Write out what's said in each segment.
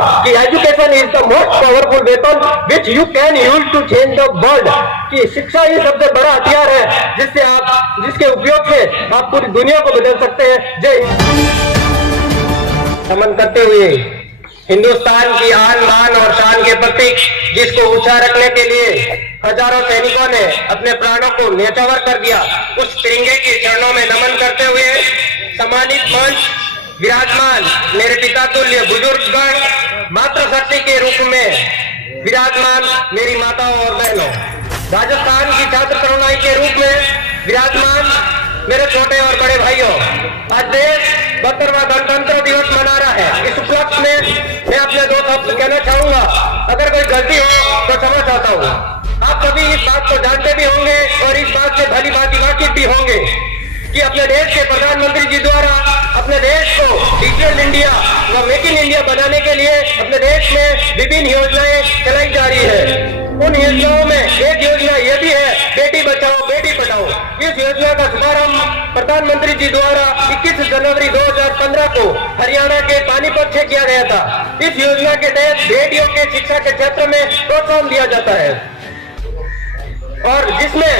कि education is the most powerful weapon which you can use to change the world. कि शिक्षा ही सबसे बड़ा हथियार है जिसके उपयोग से आप पूरी दुनिया को बदल सकते हैं। जय नमन करते हुए हिंदुस्तान की आन बान और शान के प्रतीक जिसको ऊंचा रखने के लिए हजारों सैनिकों ने अपने प्राणों को न्यौछावर कर दिया, उस तिरंगे के चरणों में नमन करते हुए सम्मानित मंच विराजमान मेरे पिता तुल्य बुजुर्गगण, मातृशक्ति के रूप में विराजमान मेरी माताओं और बहनों, राजस्थान की छात्र तरुणाई के रूप में विराजमान मेरे छोटे और बड़े भाइयों, आज देश 72वां गणतंत्र दिवस मना रहा है। इस उपलक्ष्य में मैं अपने दो शब्द कहना चाहूंगा। अगर कोई गलती हो तो क्षमा चाहता हूँ। आप सभी इस बात को जानते भी होंगे और इस बात से भली भांति वाकिफ भी होंगे कि अपने देश के प्रधानमंत्री जी द्वारा अपने देश को डिजिटल इंडिया व मेक इन इंडिया बनाने के लिए अपने देश में विभिन्न योजनाएं चलाई जा रही है। उन योजनाओं में एक योजना ये भी है, बेटी बचाओ बेटी पढ़ाओ। इस योजना का शुभारंभ प्रधानमंत्री जी द्वारा 21 जनवरी 2015 को हरियाणा के पानीपत से किया गया था। इस योजना के तहत बेटियों के शिक्षा के क्षेत्र में प्रोत्साहन दिया जाता है और जिसमें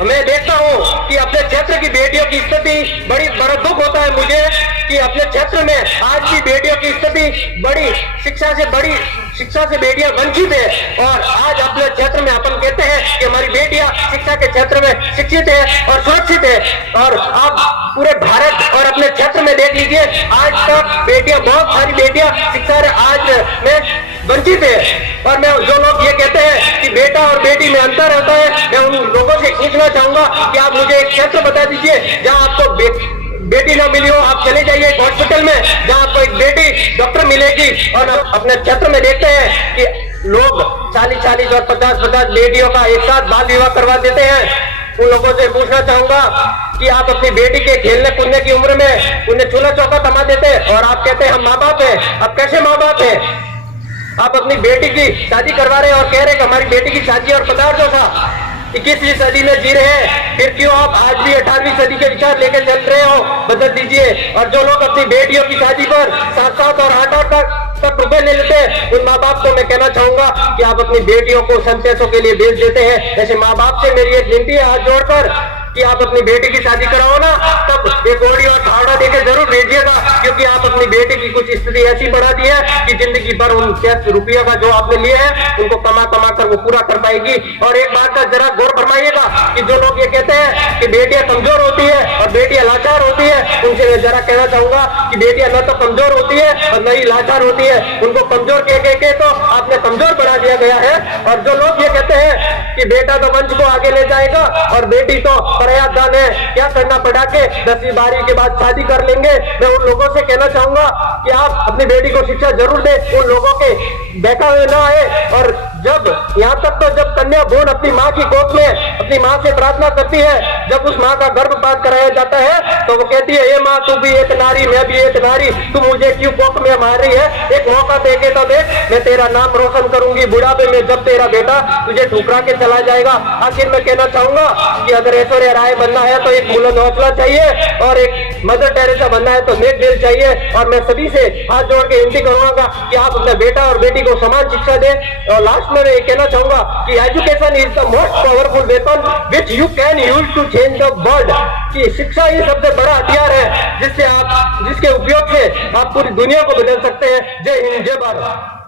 मैं देखता हूं कि अपने क्षेत्र की बेटियों की स्थिति बड़ा दुख होता है मुझे कि अपने क्षेत्र में आज भी बेटियों की स्थिति बड़ी शिक्षा से बेटियां वंचित है। और आज अपने क्षेत्र में अपन कहते हैं कि हमारी बेटियां शिक्षा के क्षेत्र में शिक्षित है और सुरक्षित है। और आप पूरे भारत और अपने क्षेत्र में देख लीजिए, आज तक बेटियां, बहुत सारी बेटियां शिक्षा आज में वंचित है। और मैं जो लोग ये कहते हैं कि बेटा और बेटी में अंतर होता है, मैं उन लोगों से पूछना चाहूंगा कि आप मुझे एक क्षेत्र बता दीजिए जहां आपको बेटी ना मिली हो। आप चले जाइए एक हॉस्पिटल में जहां आपको एक बेटी डॉक्टर मिलेगी। और अपने क्षेत्र में देखते हैं कि लोग 40-40 और 50-50 बेटियों का एक साथ बाल विवाह करवा देते हैं। उन लोगों से पूछना चाहूंगा कि आप अपनी बेटी के खेलने कूदने की उम्र में उन्हें चूल्हा चौका थमा देते हैं और आप कहते हैं हम माँ बाप हैं। आप कैसे माँ बाप हैं? आप अपनी बेटी की शादी करवा रहे हैं और कह रहे हैं कि हमारी बेटी की शादी और पदार्थ जो था 21वीं सदी में जी रहे हैं, फिर क्यों आप आज भी 18वीं सदी के विचार लेकर चल रहे हो? बदल दीजिए। और जो लोग अपनी बेटियों की शादी पर 7-7 और 8-8 तक रुपए ले लेते हैं, उन माँ बाप को मैं कहना चाहूंगा कि आप अपनी बेटियों को संदेशों के लिए भेज देते हैं। ऐसे माँ बाप से मेरी एक विनती है हाथ जोड़कर कि आप अपनी बेटी की शादी कराओ ना, तब एक ओडी और थावड़ा देकर जरूर भेजिएगा, क्योंकि आप अपनी बेटी की कुछ स्थिति ऐसी बढ़ा दी है कि जिंदगी भर उन 6 रुपये का जो आपने लिए हैं उनको कमा कर वो पूरा कर पाएगी। और एक बात का जरा गौर फरमाइएगा कि जो लोग ये कहते हैं कि बेटियां कमजोर होती है और बेटियां लाचार होती है, उनसे मैं जरा कहना चाहूंगा कि बेटियां न तो कमजोर होती है और न ही लाचार होती है। उनको कमजोर कह के तो आपने कमजोर बना दिया गया है। और जो लोग ये कहते हैं कि बेटा तो वंश को आगे ले जाएगा और बेटी तो प्रयासदान है, क्या करना पड़ा के 10वीं 12वीं के बाद शादी कर लेंगे, मैं उन लोगों से कहना चाहूंगा कि आप अपनी बेटी को शिक्षा जरूर दें। उन लोगों के बैठा हुए ना आए। और जब यहाँ तक तो जब कन्या भ्रूण अपनी माँ की गोद में अपनी माँ से प्रार्थना करती है, जब उस माँ का गर्भपात कराया जाता है तो वो कहती है, ये माँ तू भी एक नारी, मैं भी एक नारी, तू मुझे क्यों कोख में मार रही है? एक मौका देके तो देख, मैं तेरा नाम रोशन करूंगी बुढ़ापे में जब तेरा बेटा तुझे ठुकरा के चला जाएगा। आखिर मैं कहना चाहूंगा कि अगर ऐश्वर्या राय बनना है तो एक बुलंद हौसला चाहिए और एक मदर टेरेसा बनना है तो नेक दिल चाहिए। और मैं सभी से हाथ जोड़ के विनती करूंगा कि आप अपने बेटा और बेटी को समान शिक्षा दें। और लास्ट में मैं ये कहना चाहूंगा कि education is the most powerful weapon which you can use to change the world. कि शिक्षा ही सबसे बड़ा हथियार है जिसके उपयोग से आप पूरी दुनिया को बदल सकते हैं। जय हिंद, जय भारत।